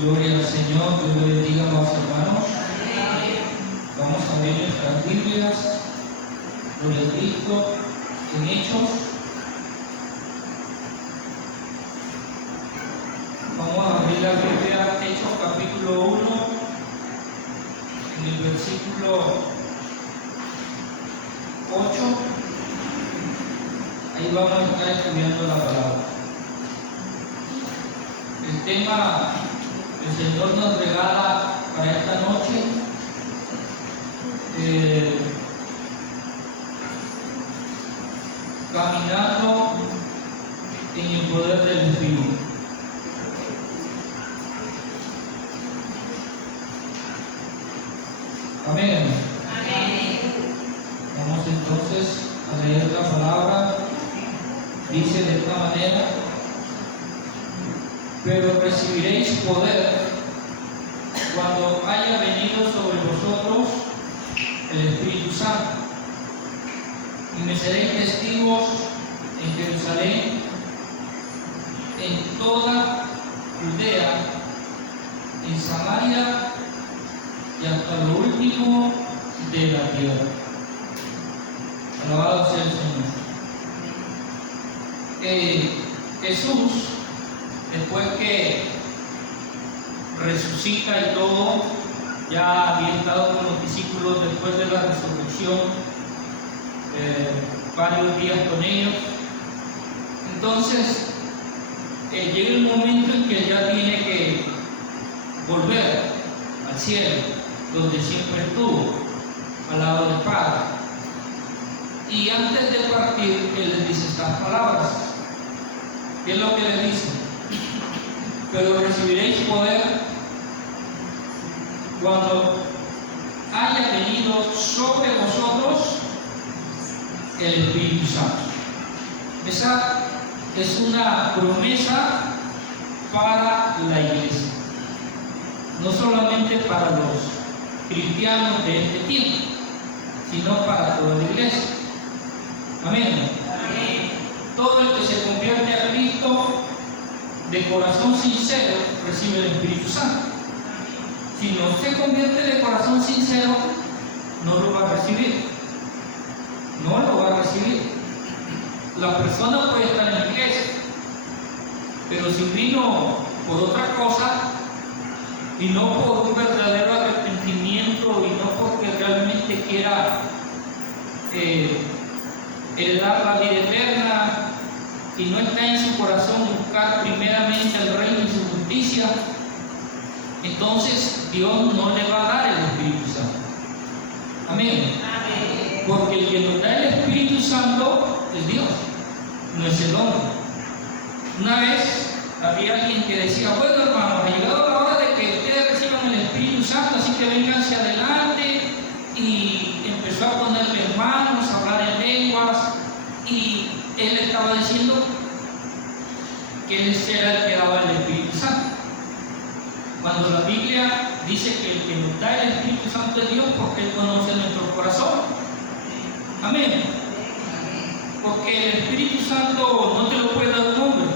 Gloria al Señor, Dios le bendiga a los hermanos. Vamos a ver nuestras Biblias, Gloria a Cristo, en Hechos. Vamos a abrir la Biblia, Hechos capítulo 1, en el versículo 8. Ahí vamos a estar estudiando la palabra. El tema que el Señor nos regala para esta noche caminando en el poder del Espíritu. Amén. Amén. Vamos entonces a leer la palabra. Dice de esta manera: pero recibiréis poder cuando haya venido sobre vosotros el Espíritu Santo, y me seréis testigos en Jerusalén, en toda Judea, en Samaria y hasta lo último de la tierra. Alabado sea el Señor. Jesús, después que resucita y todo, ya había estado con los discípulos después de la resurrección, varios días con ellos. Entonces llega el momento en que ya tiene que volver al cielo, donde siempre estuvo, al lado del Padre. Y antes de partir, Él les dice estas palabras. ¿Qué es lo que les dice? Pero recibiréis poder cuando haya venido sobre vosotros el Espíritu Santo. Esa es una promesa para la iglesia, no solamente para los cristianos de este tiempo, sino para toda la iglesia. Amén. Amén. Todo el que se convierte a Cristo de corazón sincero recibe el Espíritu Santo. Si no se convierte de corazón sincero, no lo va a recibir. No lo va a recibir. La persona puede estar en la iglesia, pero si vino por otra cosa y no por un verdadero arrepentimiento y no porque realmente quiera heredar la vida eterna, y no está en su corazón buscar primeramente el reino y su justicia, entonces Dios no le va a dar el Espíritu Santo. Amén. Amén. Porque el que nos da el Espíritu Santo es Dios, no es el hombre. Una vez había alguien que decía: bueno, hermanos, ha llegado la hora de que ustedes reciban el Espíritu Santo, así que vengan hacia adelante. Y empezó a ponerle manos, a hablar en lenguas, y él estaba diciendo que él era el que daba el Espíritu Santo. Cuando la Biblia dice que el que nos da el Espíritu Santo es Dios, porque Él conoce nuestro corazón. Amén. Porque el Espíritu Santo no te lo puede dar un hombre.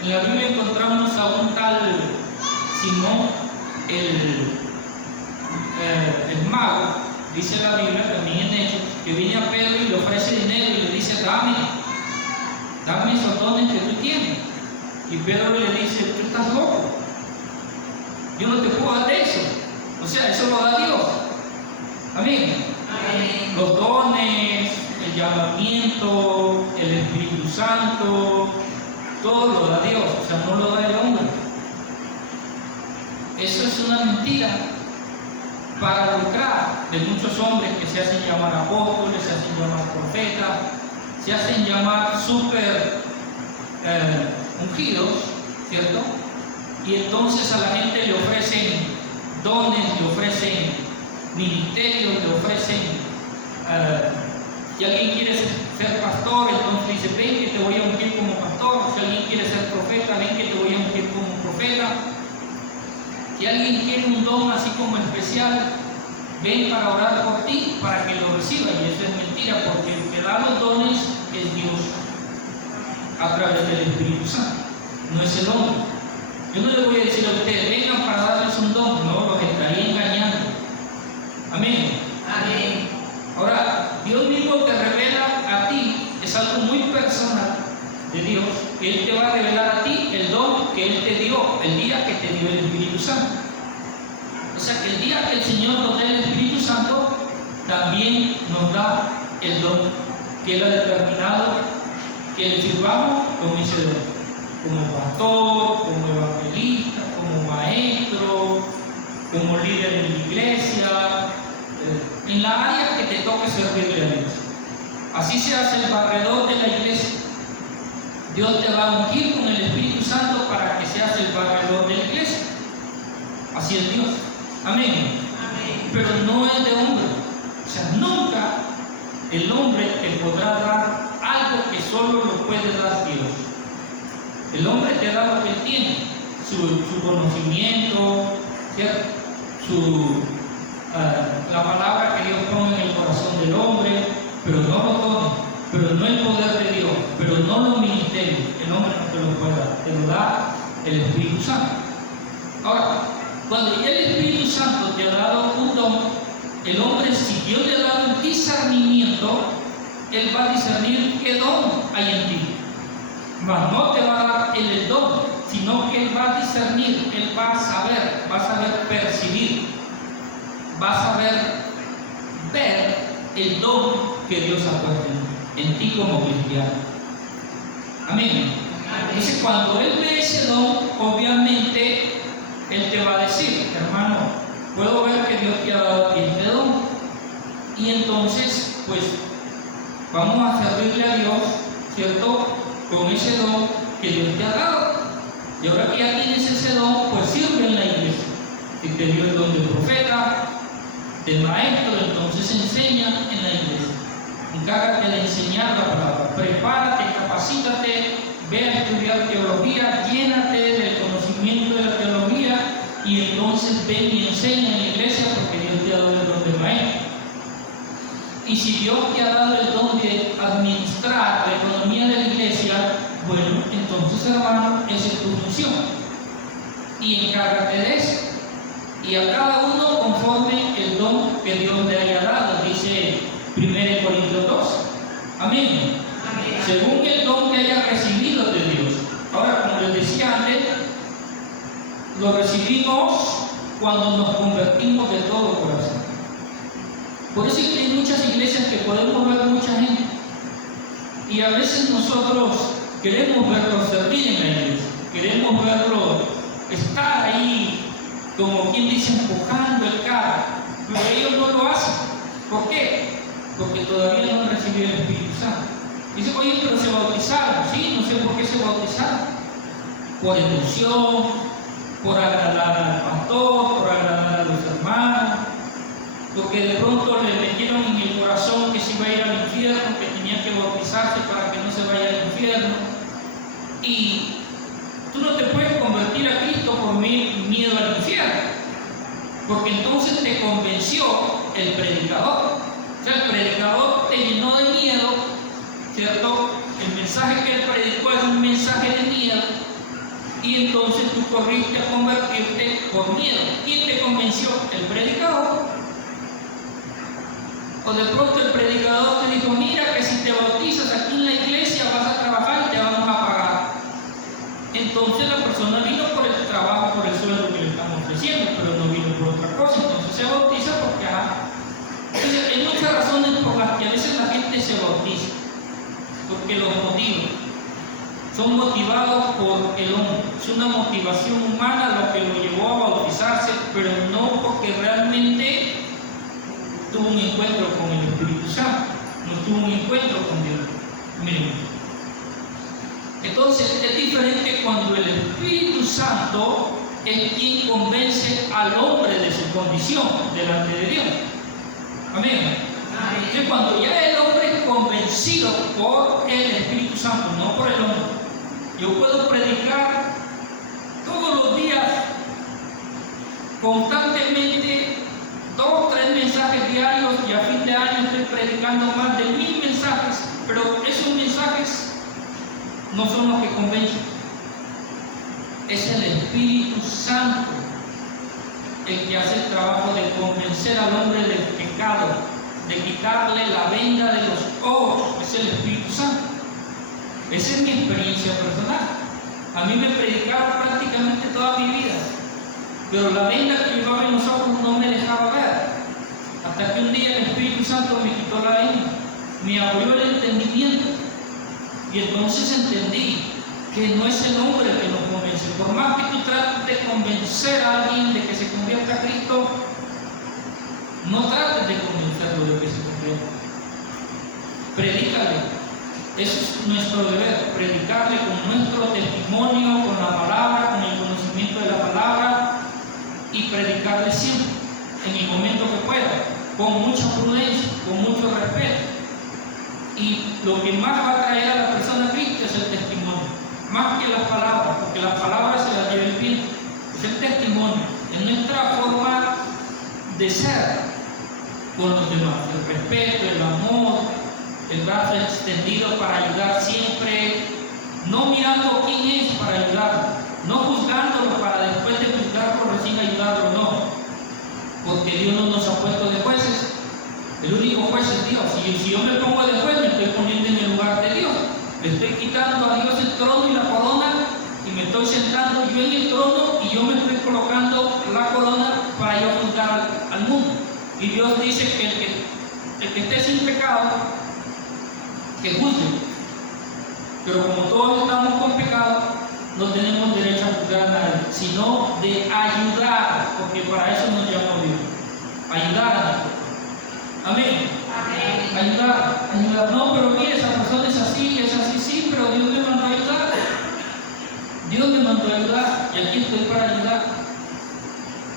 En la Biblia encontramos a un tal Simón, el mago, dice la Biblia, también en Hechos, que viene a Pedro y le ofrece dinero y le dice: dame esos dones que tú tienes. Y Pedro le dice: tú estás loco, yo no te puedo dar de eso. O sea, eso lo da Dios. Amén. Amén. Los dones, el llamamiento, el Espíritu Santo, todo lo da Dios, o sea, no lo da el hombre. Eso es una mentira para lucrar de muchos hombres que se hacen llamar apóstoles, se hacen llamar profetas, se hacen llamar súper ungidos, ¿cierto? Y entonces a la gente le ofrecen dones, le ofrecen ministerios, le ofrecen, si alguien quiere ser pastor, entonces dice: ven que te voy a ungir como pastor. Si alguien quiere ser profeta, ven que te voy a ungir como profeta. Si alguien quiere un don así como especial, ven para orar por ti, para que lo reciba. Y eso es mentira, porque el que da los dones es Dios a través del Espíritu Santo, no es el hombre. Yo no le voy a decir a ustedes, vengan para darles un don, no, los estaría engañando. Amén. Amén. Ahora, Dios mismo te revela a ti, es algo muy personal de Dios, que Él te va a revelar a ti el don que Él te dio, el día que te dio el Espíritu Santo. O sea que el día que el Señor nos dé el Espíritu Santo, también nos da el don que Él ha determinado que le sirvamos con ese don. Como pastor, como evangelista, como maestro, como líder en la iglesia, en la área que te toque servirle a Dios. Así se hace el barredor de la iglesia. Dios te va a ungir con el Espíritu Santo para que seas el barredor de la iglesia. Así es Dios. Amén. Amén. Pero no es de hombre. O sea, nunca el hombre te podrá dar algo que solo lo puede dar Dios. El hombre te da lo que él tiene, su conocimiento, ¿cierto? La palabra que Dios pone en el corazón del hombre, pero no lo tome, pero no el poder de Dios, pero no los ministerios. El hombre no te lo puede dar, te lo da el Espíritu Santo. Ahora, cuando ya el Espíritu Santo te ha dado un don, el hombre, si Dios le ha dado un discernimiento, él va a discernir qué don hay en ti. Mas no te va a dar el don, sino que él va a discernir, él va a saber percibir, va a saber ver el don que Dios ha puesto en ti como cristiano. Amén. Entonces, cuando él ve ese don, obviamente él te va a decir, hermano, puedo ver que Dios te ha dado este don, y entonces, pues, vamos a servirle a Dios, ¿cierto? Con ese don que Dios te ha dado. Y ahora que ya tienes ese don, pues sirve en la iglesia. Si te dio el don de profeta, de maestro, entonces enseña en la iglesia. Encárgate de enseñar la palabra. Prepárate, capacítate, ve a estudiar teología, llénate del conocimiento de la teología y entonces ven y enseña en la iglesia porque Dios te ha dado el don de maestro. Y si Dios te ha dado el don de administrar la economía de la iglesia, bueno, entonces, hermano, esa es tu función. Y encárgate de eso. Y a cada uno conforme el don que Dios le haya dado, dice 1 Corintios 2. Amén. Amén. Según el don que haya recibido de Dios. Ahora, como les decía antes, lo recibimos cuando nos convertimos de todo corazón. Por eso es que hay muchas iglesias que podemos ver mucha gente. Y a veces nosotros queremos verlos servir en la iglesia. Queremos verlos estar ahí, como quien dice, empujando el carro. Pero ellos no lo hacen. ¿Por qué? Porque todavía no han recibido el Espíritu Santo. Dice, oye, pero se bautizaron. Sí, no sé por qué se bautizaron. Por emoción, por agradar al pastor, por agradar a los hermanos. Porque de pronto le metieron en el corazón que se iba a ir al infierno, que tenía que bautizarse para que no se vaya al infierno. Y tú no te puedes convertir a Cristo por miedo al infierno, porque entonces te convenció el predicador. O sea, el predicador te llenó de miedo, ¿cierto? El mensaje que él predicó era un mensaje de miedo, y entonces tú corriste a convertirte por miedo. ¿Quién te convenció? El predicador. O de pronto el predicador te dijo, mira que si te bautizas aquí en la iglesia vas a trabajar y te vamos a pagar. Entonces la persona vino por el trabajo, por el sueldo que le estamos ofreciendo, pero no vino por otra cosa. Entonces se bautiza porque, Entonces hay muchas razones por las que a veces la gente se bautiza, porque los motivos son motivados por el hombre. Es una motivación humana lo que lo llevó a bautizarse, pero no porque realmente tuvo un encuentro con el Espíritu Santo, no tuvo un encuentro con Dios. Miren. Entonces es diferente cuando el Espíritu Santo es quien convence al hombre de su condición delante de Dios. Amén. Entonces cuando ya el hombre es convencido por el Espíritu Santo, no por el hombre, yo puedo predicar todos los días constantemente 2 o 3 mensajes diarios, y a fin de año estoy predicando más de 1000 mensajes, pero esos mensajes no son los que convencen. es el Espíritu Santo el que hace el trabajo de convencer al hombre del pecado, de quitarle la venda de los ojos. Es el Espíritu Santo. Esa es mi experiencia personal. A mí me predicaron prácticamente toda mi vida, pero la venda que llevaba en los ojos no me dejaba ver. Hasta que un día el Espíritu Santo me quitó la venda, me abrió el entendimiento, y entonces entendí que no es el hombre que nos convence. Por más que tú trates de convencer a alguien de que se convierta a Cristo, no trates de convencerlo de que se convierta. Predícale. Eso es nuestro deber, predicarle con nuestro testimonio, con la palabra, con el conocimiento de la palabra, y predicarle siempre, en el momento que pueda, con mucha prudencia, con mucho respeto. Y lo que más va a traer a la persona a Cristo es el testimonio, más que las palabras, porque las palabras se las lleva el viento, es el testimonio, es nuestra forma de ser con los demás, el respeto, el amor, el brazo extendido para ayudar siempre, no mirando quién es para ayudarlo, no juzgándolo para después de juzgarlo recién ayudarlo, no, porque Dios no nos ha puesto de jueces. El único juez es Dios. Y si yo me pongo de juez, me estoy poniendo en el lugar de Dios. Le estoy quitando a Dios el trono y la corona, y me estoy sentando yo en el trono, y yo me estoy colocando la corona para yo juzgar al mundo. Y Dios dice que el que esté sin pecado, que juzgue. Pero como todos estamos con pecado, no tenemos derecho a juzgar a nadie, sino de ayudar, porque para eso nos llamó Dios. Ayudar a Dios. Amén. Amén. Ayudar. No, pero mire, esa persona es así, sí, pero Dios me mandó a ayudar. Dios me mandó a ayudar, y aquí estoy para ayudar.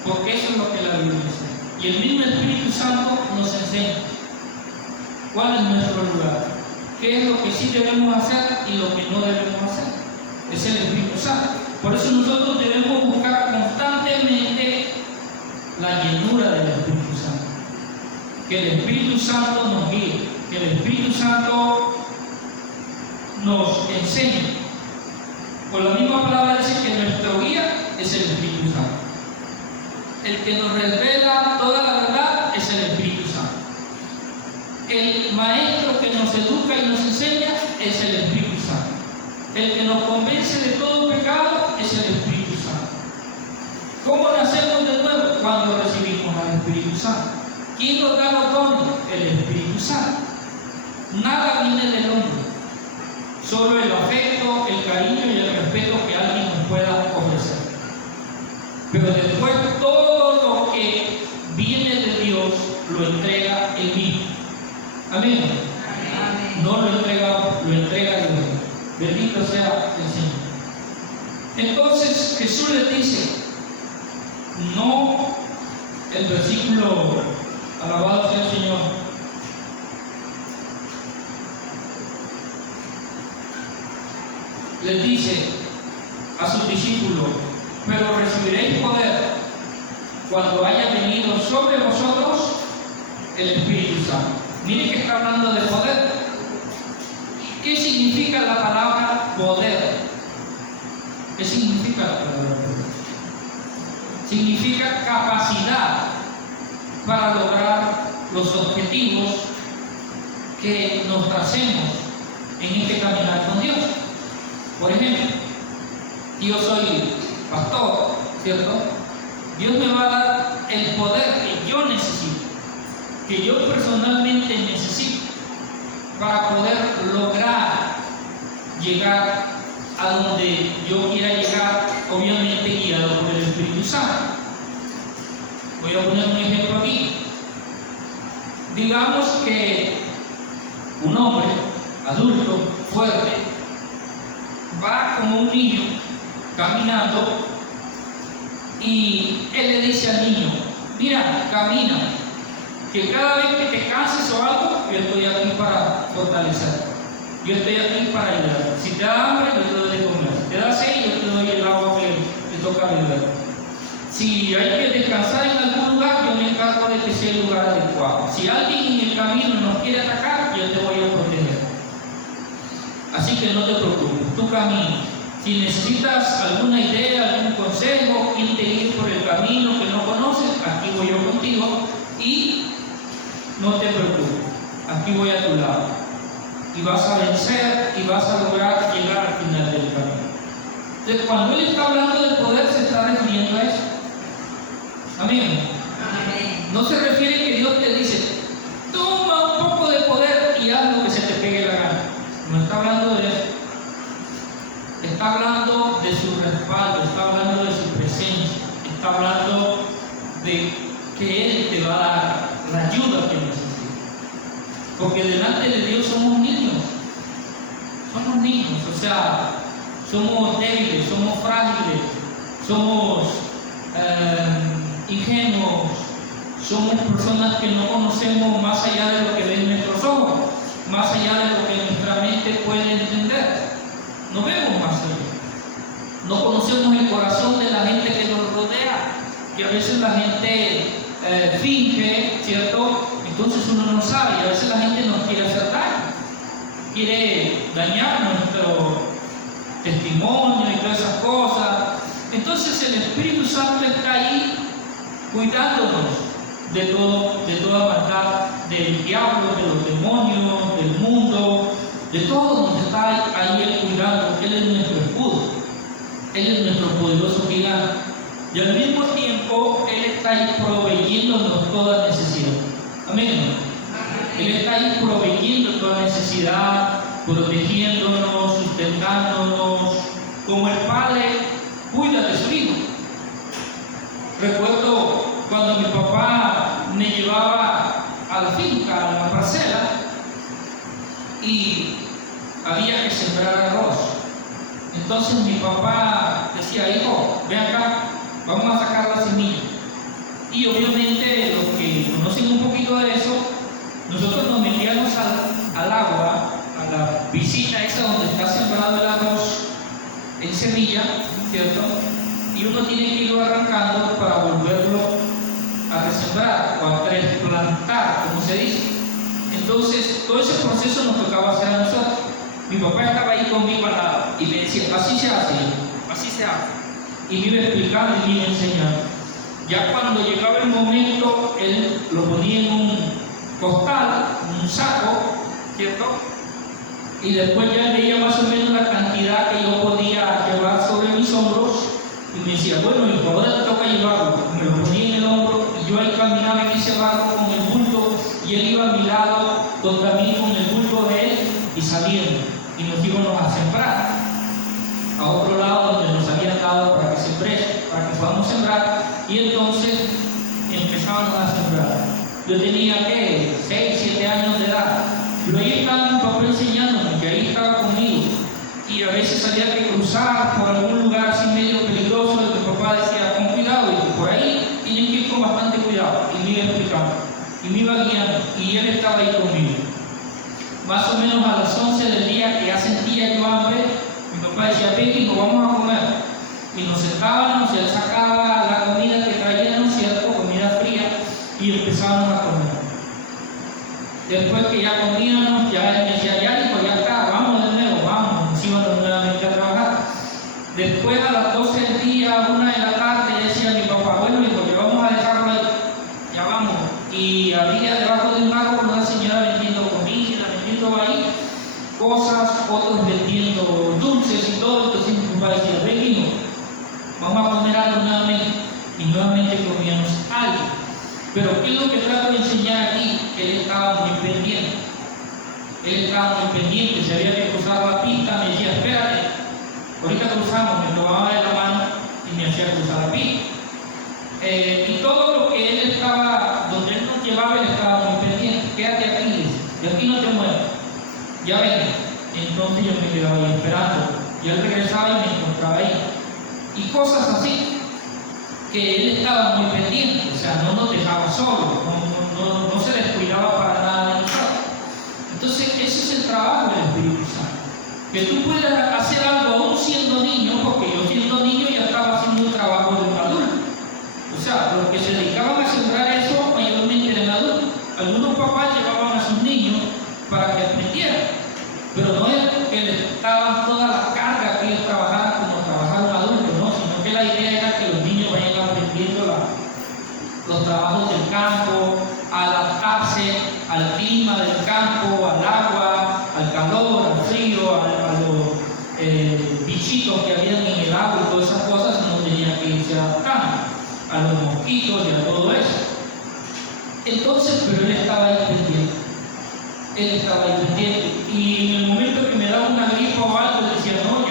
Porque eso es lo que la Biblia dice. Y el mismo Espíritu Santo nos enseña cuál es nuestro lugar, qué es lo que sí debemos hacer y lo que no debemos hacer. Es el Espíritu Santo. Por eso nosotros debemos buscar constantemente la llenura del Espíritu Santo. Que el Espíritu Santo nos guíe, que el Espíritu Santo nos enseñe. Por la misma palabra dice que nuestro guía es el Espíritu Santo. El que nos revela toda la verdad es el Espíritu Santo. El maestro que nos educa y nos enseña es el Espíritu Santo. El que nos convence de todo pecado es el Espíritu Santo. ¿Cómo nacemos de nuevo? Cuando recibimos al Espíritu Santo. ¿Quién nos da los dones? El Espíritu Santo. Nada viene del hombre, solo el afecto, el cariño y el respeto que alguien nos pueda ofrecer. Pero después todo lo que viene de Dios lo entrega Él mismo. Amén. Amén. No lo entrega Dios. Bendito sea el Señor. Entonces Jesús les dice, no, el versículo, alabado sea el Señor, les dice a sus discípulos, pero recibiréis poder cuando haya venido sobre vosotros el Espíritu Santo. Miren que está hablando de poder. ¿Qué significa la palabra poder? ¿Qué significa la palabra poder? Significa capacidad para lograr los objetivos que nos tracemos en este caminar con Dios. Por ejemplo, yo soy pastor, ¿cierto? Dios me va a dar el poder que yo necesito, que yo personalmente necesito, para poder lograr llegar a donde yo quiera llegar, obviamente guiado por el Espíritu Santo. Voy a poner un ejemplo aquí. Digamos que un hombre adulto, fuerte, va como un niño caminando y él le dice al niño, mira, camina, que cada vez que te canses o algo, yo estoy aquí para fortalecer, yo estoy aquí para ayudar. Si te da hambre, yo te doy de comer. Si te da sed, yo te doy el agua que te toca beber. Si hay que descansar en algún lugar, yo me encargo de que sea el lugar adecuado. Si alguien en el camino nos quiere atacar, yo te voy a proteger. Así que no te preocupes, tú camina. Si necesitas alguna idea, algún consejo, quién te guíe por el camino que no conoces, aquí voy yo contigo y no te preocupes, aquí voy a tu lado. Y vas a vencer y vas a lograr llegar al final del camino. Entonces, cuando Él está hablando del poder, se está refiriendo a eso. Amén. Amén. No se refiere que Dios te dice, toma un poco de poder y haz lo que se te pegue la gana. No está hablando de eso. Está hablando de su respaldo, está hablando de su presencia, está hablando de que Él te va a dar la ayuda que necesitas. Porque delante de Dios somos niños, o sea, somos débiles, somos frágiles, somos ingenuos, somos personas que no conocemos más allá de lo que ven nuestros ojos, más allá de lo que nuestra mente puede entender. No vemos más allá. No conocemos el corazón de la gente que nos rodea, que a veces la gente finge, ¿cierto? Entonces uno no sabe, y a veces la gente nos quiere hacer daño, quiere dañar nuestro testimonio y todas esas cosas. Entonces el Espíritu Santo está ahí cuidándonos de toda maldad, del diablo, de los demonios, del mundo, de todo nos está ahí Él cuidando. Él es nuestro escudo, Él es nuestro poderoso gigante. Y al mismo tiempo Él está ahí proveyéndonos toda necesidad. Amén. Él está ahí proveyendo toda necesidad, protegiéndonos, sustentándonos, como el Padre cuida de su hijo. Recuerdo cuando mi papá me llevaba a la finca, a la parcela, y había que sembrar arroz. Entonces mi papá decía, hijo, ven acá, vamos a sacar la semilla. Y obviamente los que conocen un poquito de eso, nosotros nos metíamos al agua, a la piscina esa donde está sembrado el arroz en semilla, ¿cierto? Y uno tiene que irlo arrancando para volverlo a resembrar o a trasplantar, como se dice. Entonces, todo ese proceso nos tocaba hacer a nosotros. Mi papá estaba ahí conmigo al lado y me decía, así se hace, así se hace. Y me iba explicando y me iba enseñando. Ya cuando llegaba el momento, él lo ponía en un costal, un saco, ¿cierto? Y después ya veía más o menos la cantidad que yo podía llevar sobre mis hombros. Y me decía, bueno, hijo, ahora te toca llevarlo. Me lo ponía en el hombro y yo ahí caminaba en ese barro con el bulto y él iba a mi lado, también con el bulto de él y saliendo. Y nos íbamos a sembrar a otro lado donde nos habían dado para que sembremos, para que podamos sembrar. Y entonces empezábamos a sembrar. Yo tenía que 6, 7 años de edad. Pero ahí estaba mi papá enseñándome, que ahí estaba conmigo. Y a veces había que cruzar por algún lugar así medio peligroso, y mi papá decía, con cuidado, y por ahí tienen que ir con bastante cuidado. Y me iba explicando, y me iba guiando, y él estaba ahí conmigo. Más o menos a las 11 del día, que ya sentía yo hambre, mi papá decía, Pequi, nos vamos a comer. Y nos sentábamos, y él sacaba la comida que traíamos, ¿cierto? Comida fría, y empezábamos a comer. Después que ya comíamos, ya él me decía, ya hijo, ya está, vamos de nuevo, vamos, nos íbamos nuevamente a trabajar. Después a las 12 del día, 1 de la tarde, decía mi papá, bueno hijo, ya vamos a dejarlo ahí, ya vamos. Y había debajo de un árbol una señora vendiendo comida, vendiendo ahí cosas, otros vendiendo dulces y todo. Entonces mi papá decía, ven hijo, vamos a comer algo nuevamente. Y nuevamente comíamos algo. Pero ¿qué es lo que trato de enseñar aquí? Él estaba muy pendiente. Él estaba muy pendiente. Si había que cruzar la pista, me decía, espérate, ahorita cruzamos, me tomaba de la mano y me hacía cruzar la pista. Y todo lo que él estaba, donde él nos llevaba, él estaba muy pendiente. Quédate aquí, de aquí no te muevas. Ya ven. Entonces yo me quedaba ahí esperando. Y él regresaba y me encontraba ahí. Y cosas así, que él estaba muy pendiente, o sea, no nos dejaba solos, no se descuidaba para nada de nosotros. Entonces, ese es el trabajo del Espíritu Santo. Que tú puedas hacer algo aún siendo niño, porque yo siendo niño ya estaba haciendo un trabajo de un adulto. O sea, los que se dedicaban a sembrar eso mayormente eran adultos. Algunos papás llevaban a sus niños para que aprendieran, pero no es que les daban toda la carga que ellos trabajaran bichitos que habían en el agua y todas esas cosas, no tenía que irse adaptando a los mosquitos y a todo eso. Entonces, pero él estaba ahí pendiente. Él estaba ahí pendiente. Y en el momento que me daba una gripa o algo, le decía, no,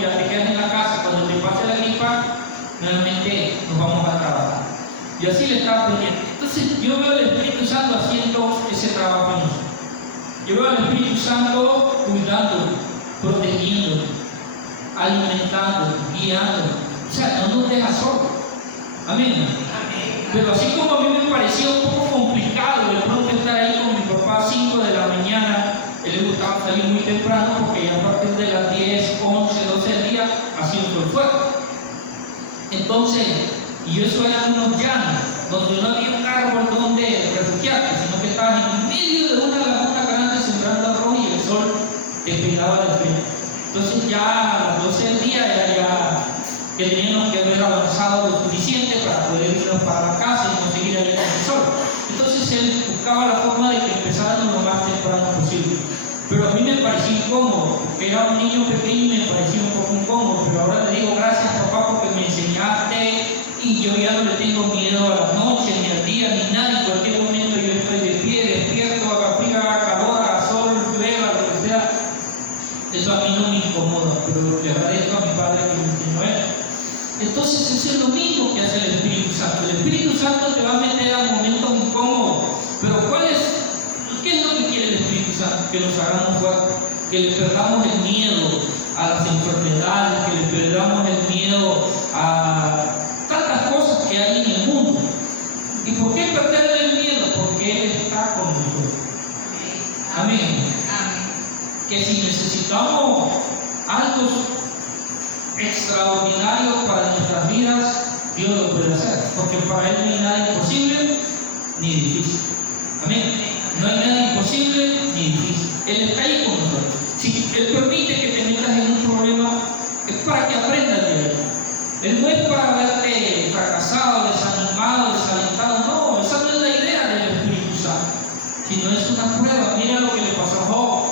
ya te quedas en la casa. Cuando te pase la gripa, nuevamente nos vamos a trabajar. Y así le estaba pendiente. Entonces, yo veo al Espíritu Santo haciendo ese trabajo en nosotros. Yo veo al Espíritu Santo cuidando, protegiendo, alimentando, guiando. O sea, no nos deja solos. Amén. Pero así como a mí me parecía un poco complicado de pronto estar ahí con mi papá a 5 de la mañana, él le gustaba salir muy temprano porque ya a partir de las 10, 11, 12 del día hacía un sol fuerte. Entonces, y eso era en unos llanos, donde no había un árbol donde refugiarte, sino que estabas en medio de una laguna grande sembrando arroz y el sol te pegaba de frente. Entonces ya a las 12 del día era ya que teníamos que haber avanzado lo suficiente para poder irnos para la casa y conseguir ahí con el sol. Entonces él buscaba la forma de que empezáramos lo más temprano posible. Pero a mí me parecía incómodo, porque era un niño pequeño y me parecía un poco incómodo, pero ahora le digo gracias papá porque me enseñaste y yo ya no le tengo miedo a la noche, ni al día, ni nada. En cualquier momento yo estoy de pie, despierto, haga frío, haga calor, haga sol, llueva, lo que sea. Eso a mí no me incomoda, pero le agradezco a mi padre que me enseñó eso. Entonces eso es lo mismo que hace el Espíritu Santo. El Espíritu Santo te va a meter a momentos incómodos, pero ¿qué es lo que quiere el Espíritu Santo? Que nos hagamos fuertes, que le perdamos el miedo a las enfermedades, que le perdamos el miedo a tantas cosas que hay en el mundo. ¿Y por qué perderle el miedo? Porque Él está con nosotros. Amén. Que si necesitamos algo extraordinario para nuestras vidas, Dios lo puede hacer, porque para Él no hay nada imposible ni difícil. Amén. No hay nada imposible ni difícil. Él está ahí con nosotros. Si Él permite que te metas en un problema, es para que aprendas de Él. Él no es para verte fracasado, desanimado, desalentado. No, esa no es la idea del Espíritu Santo, sino es una prueba. Mira lo que le pasó a Job.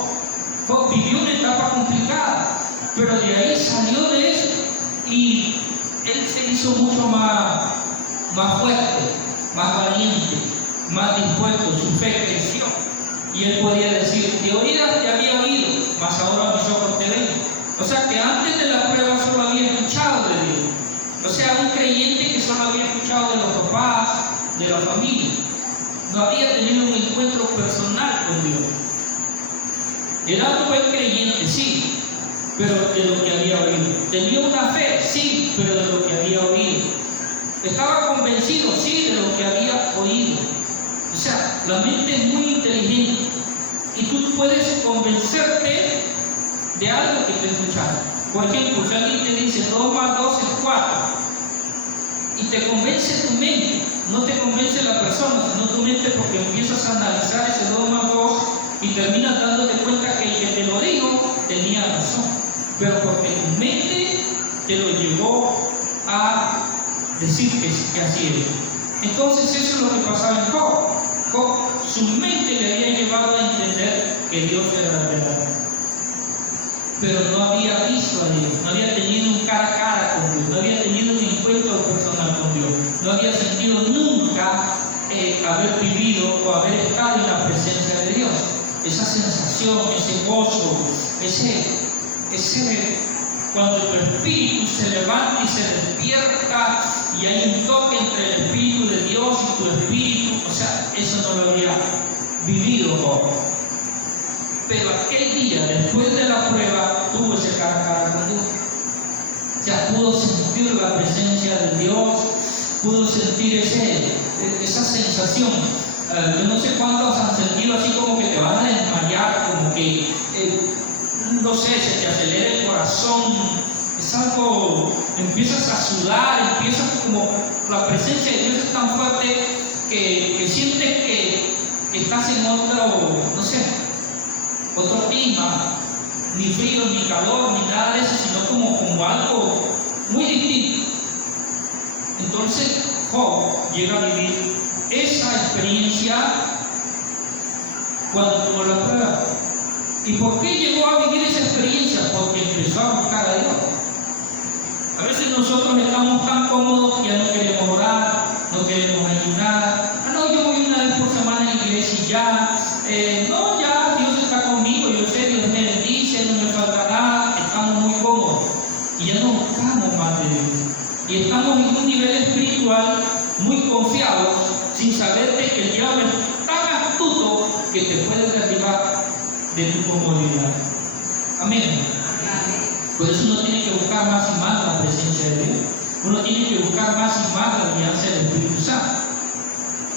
Job vivió una etapa complicada, pero de ahí salió de eso y él se hizo mucho más fuerte, más valiente, más dispuesto. Su fe creció y él podía decir: de oídas te había oído, mas ahora mis ojos te ven. O sea que antes de la prueba solo había escuchado de Dios. O sea, un creyente que solo había escuchado de los papás, de la familia, no había tenido un encuentro personal con Dios. Era un buen creyente, sí, pero de lo que había oído. Tenía una fe, sí, pero de lo que había oído. Estaba convencido, sí, de lo que había oído. O sea, la mente es muy inteligente y tú puedes convencerte de algo que te escuchaste. Por ejemplo, si alguien te dice 2 más 2 es 4 y te convence tu mente, no te convence la persona, sino tu mente, porque empiezas a analizar ese 2 más 2 y terminas dándote cuenta que el que te lo dijo tenía razón, pero porque tu mente te lo llevó a decir que así es. Entonces eso es lo que pasaba en Job. Job, su mente le había llevado a entender que Dios era verdad, pero no había visto a Dios, no había tenido un cara a cara con Dios, no había tenido un encuentro personal con Dios, no había sentido nunca haber vivido o haber estado en la presencia de Dios. Esa sensación, ese gozo, ese cuando tu espíritu se levanta y se despierta y hay un toque entre el espíritu de Dios y tu espíritu, o sea, eso no lo había vivido Job. Pero aquel día, después de la prueba, tuvo ese cara a cara con Dios. O sea, pudo sentir la presencia de Dios, pudo sentir esa sensación. Yo no sé cuántos han sentido así como que te vas a desmayar, como que, no sé, se te acelera el corazón. Es algo, empiezas a sudar, empiezas como, la presencia de Dios es tan fuerte que sientes que estás en otro, no sé, otro clima, ni frío, ni calor, ni nada de eso, sino como algo muy distinto. Entonces Job llega a vivir esa experiencia cuando tuvo la prueba. ¿Y por qué llegó a vivir esa experiencia? Porque empezó a buscar a tan cómodos que ya no queremos orar, no queremos ayunar. Ah, no, yo voy una vez por semana a la iglesia y ya. No, ya Dios está conmigo, yo sé, Dios me bendice, no me falta nada. Estamos muy cómodos y ya no buscamos más de Dios. Y estamos en un nivel espiritual muy confiados, sin saber de que el diablo es tan astuto que te puede derribar de tu comodidad. Amén. Por eso uno tiene que buscar más y más la presencia de Dios. Uno tiene que buscar más y más la alianza del Espíritu Santo.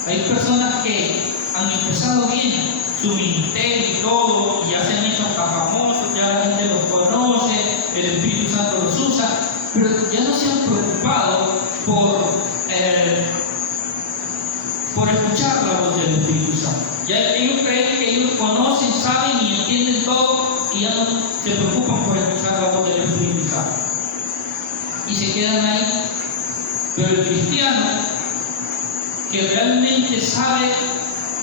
Hay personas que han empezado bien su ministerio y todo, y ya se han hecho hasta famosos, ya la gente los conoce, el Espíritu Santo los usa, pero ya no se han preocupado por escuchar la voz del Espíritu Santo. Ya ellos creen que ellos conocen, saben y entienden todo, y ya no se preocupan por escuchar la voz del Espíritu Santo. Y se quedan ahí. Pero el cristiano que realmente sabe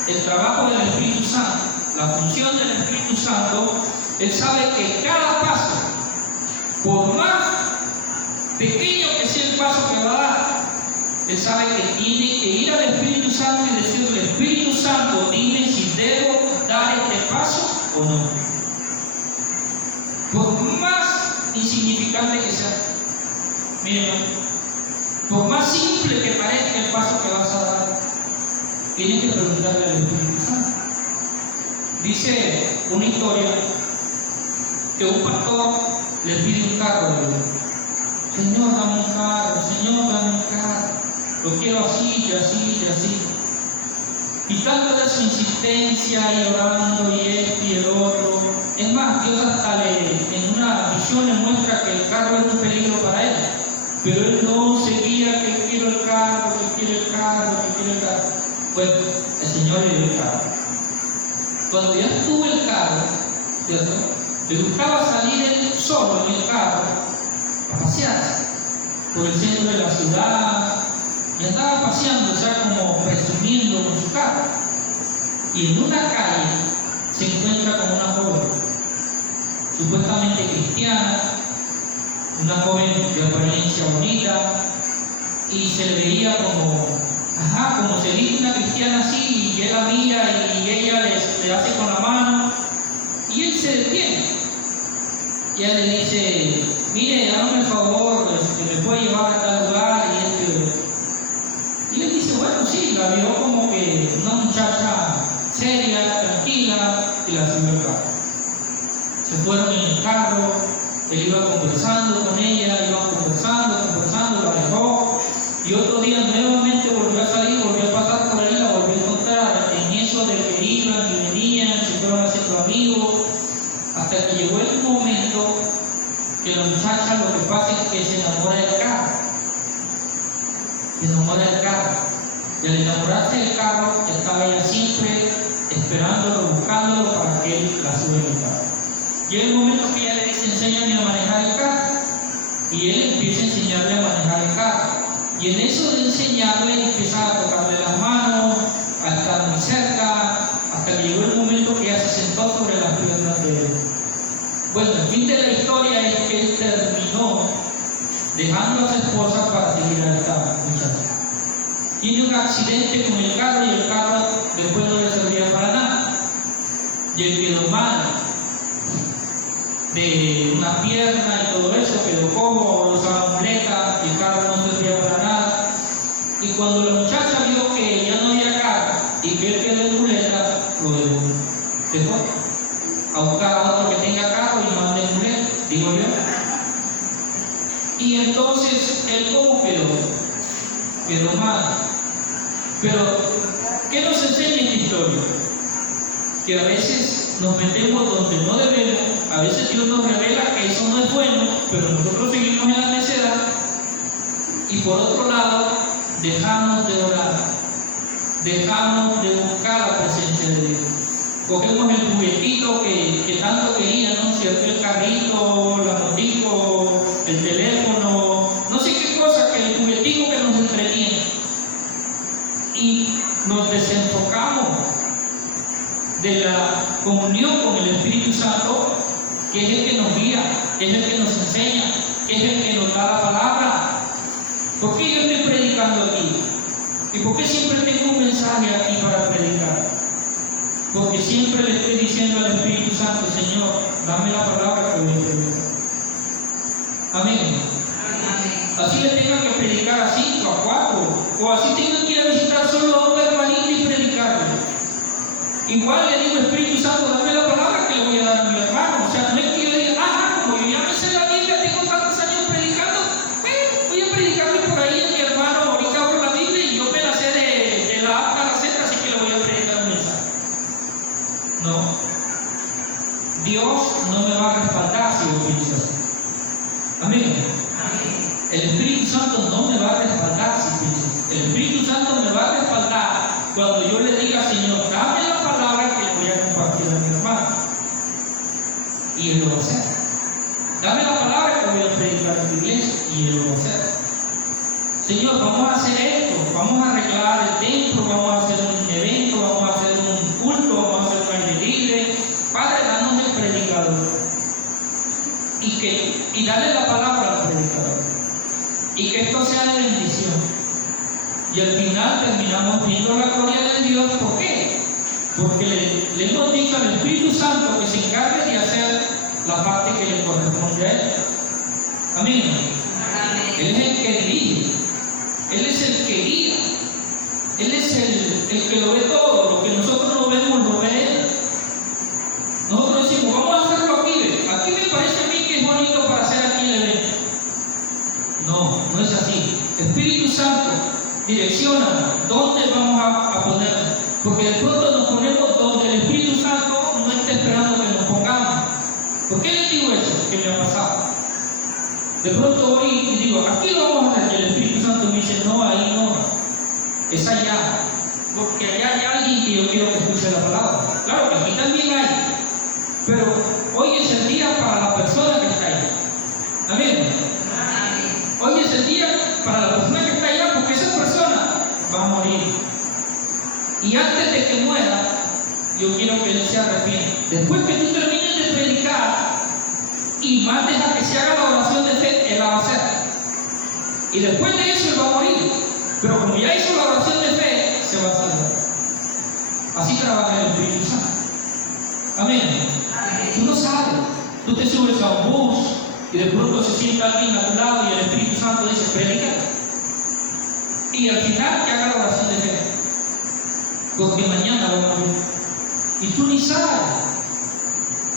el trabajo del Espíritu Santo, la función del Espíritu Santo, él sabe que cada paso, por más pequeño que sea el paso que va a dar, él sabe que tiene que ir al Espíritu Santo y decirle: Espíritu Santo, dime si debo dar este paso o no. Por más insignificante que sea, miren, por más simple que parezca el paso que vas a dar, tienes que preguntarle al Espíritu Santo. Dice una historia que un pastor le pide un carro a Dios. Señor, dame un carro, Señor, dame un carro. Lo quiero así, y así, y así. Y tanto de su insistencia y orando y esto y el otro. Es más, Dios hasta en una visión le muestra que el carro es un peligro para él. Pero él no seguía que quiero el carro, que quiero el carro, que quiero el carro. Pues el Señor le dio el carro. Cuando ya tuvo el carro, ¿cierto? Le gustaba salir él solo en el carro a pasearse por el centro de la ciudad. Y andaba paseando, o sea, como presumiendo con su carro. Y en una calle se encuentra con una joven, supuestamente cristiana, una joven de apariencia bonita, y se le veía como se dice una cristiana así, y él la mira y ella le hace con la mano, y él se detiene. Y ella le dice: mire, hágame el favor, me puede llevar a tal lugar, y él dice: bueno, sí, la vio como que una muchacha seria, tranquila, y la subió al carro. Se fueron en el carro, él iba conversando con ella, iban conversando, la dejó, y otro día nuevamente volvió a salir, volvió a pasar por ahí, la volvió a encontrar en eso de que iban y venían, se fueron haciendo amigos, hasta que llegó el momento que la muchacha lo que pasa es que se enamora del carro. Y al enamorarse del carro, estaba ella siempre esperándolo, buscándolo para que él la suba en el carro. Llega el momento que ella le dice: enséñame a manejar el carro. Y él empieza a enseñarle a manejar el carro. Y en eso de enseñarle, empieza a tocarle las manos, a estar muy cerca, hasta que llegó el momento que ella se sentó sobre las piernas de él. Bueno, el fin de la historia es que él terminó dejando a su esposa para seguir a esta muchacha. Tiene un accidente con el carro y el carro después no le servía para nada. Y él quedó mal de una pierna y todo eso, quedó cojo, usaba muleta, y el carro no servía para nada. Y cuando la muchacha vio que ya no había carro y que él quedó en muleta, lo dejó. Se fue a buscar a otro que tenga carro y mande en muleta, digo yo. Y entonces él, ¿cómo quedó? Quedó mal. Pero, ¿qué nos enseña esta historia? Que a veces nos metemos donde no debemos, a veces Dios nos revela que eso no es bueno, pero nosotros seguimos en la necedad, y por otro lado, dejamos de orar, dejamos de buscar la presencia de Dios. Cogemos el juguetito que tanto quería, ¿no? ¿Cierto? El carrito, la motico, el teléfono, no sé qué cosa, que el juguetico que nos entretiene. Y nos desenfocamos de la comunión con el Espíritu Santo, que es el que nos guía, que es el que nos enseña, que es el que nos da la palabra. Porque dame la palabra que voy a predicar. Amén. Así le tenga que predicar a 5, a 4, o así tenga que ir a visitar solo a un hermanito y predicarle. Igual le digo, Espíritu Santo, dame la palabra que le voy a dar a mi hermano. O sea, no es que yo diga, como yo ya me sé la Biblia, tengo tantos años predicando, voy a predicarle por ahí a mi hermano, ahorita abro la Biblia y yo me la sé de la A a la Z, así que le voy a predicar un mensaje. No. Dios no me va a respaldar si yo pienso así. Amén. El Espíritu Santo no me va a respaldar si pienso así. El Espíritu Santo me va a respaldar cuando yo le diga, Señor, dame la palabra que le voy a compartir a mi hermano. Y Él lo va a hacer. Dame la palabra que voy a predicar en tu iglesia. Y Él lo va a hacer. Señor, vamos a hacer esto. Vamos a arreglar el templo. Vamos a hacer un evento. Vamos a hacer un culto. Vamos a hacer un aire libre. Padre, danos el predicador. Y dale la palabra al predicador. Y que esto sea de bendición. Y al final terminamos viendo la gloria de Dios. ¿Por qué? Porque le hemos dicho al Espíritu Santo que se encargue de hacer la parte que le corresponde a Él. Amén. Él es el que dirige. Él es el que guía. Él es el que lo ve todo. Lo que nosotros no vemos, lo ve Él. Nosotros decimos, vamos a hacerlo aquí. Aquí me parece a mí que es bonito para hacer aquí el evento. No, no es así. Espíritu Santo, direcciona dónde vamos a ponernos. Porque de pronto nos ponemos donde el Espíritu Santo no está esperando que nos pongamos. ¿Por qué les digo eso? Que me ha pasado. De pronto voy y digo, aquí lo vamos a hacer. Y el Espíritu Santo me dice, no, ahí no. Es allá. Porque allá hay alguien que yo quiero que escuche la palabra. Claro que aquí también hay. Pero hoy es el día para la persona que está ahí. Amén. Hoy es el día para la persona que está allá, porque esa persona va a morir. Y antes de que muera, yo quiero que él se arrepienta. Después que tú termines de predicar y mandes a que se haga la oración de fe, él la va a hacer. Y después de eso él va a morir. Pero como ya hizo la oración de fe, se va a salvar. Así trabaja el Espíritu Santo. Amén. Tú no sabes. Tú te subes a un bus y de pronto se sienta alguien a tu lado y el Espíritu Santo dice, predica. Y al final que haga la oración de fe. Porque mañana va a morir. Y tú ni sabes.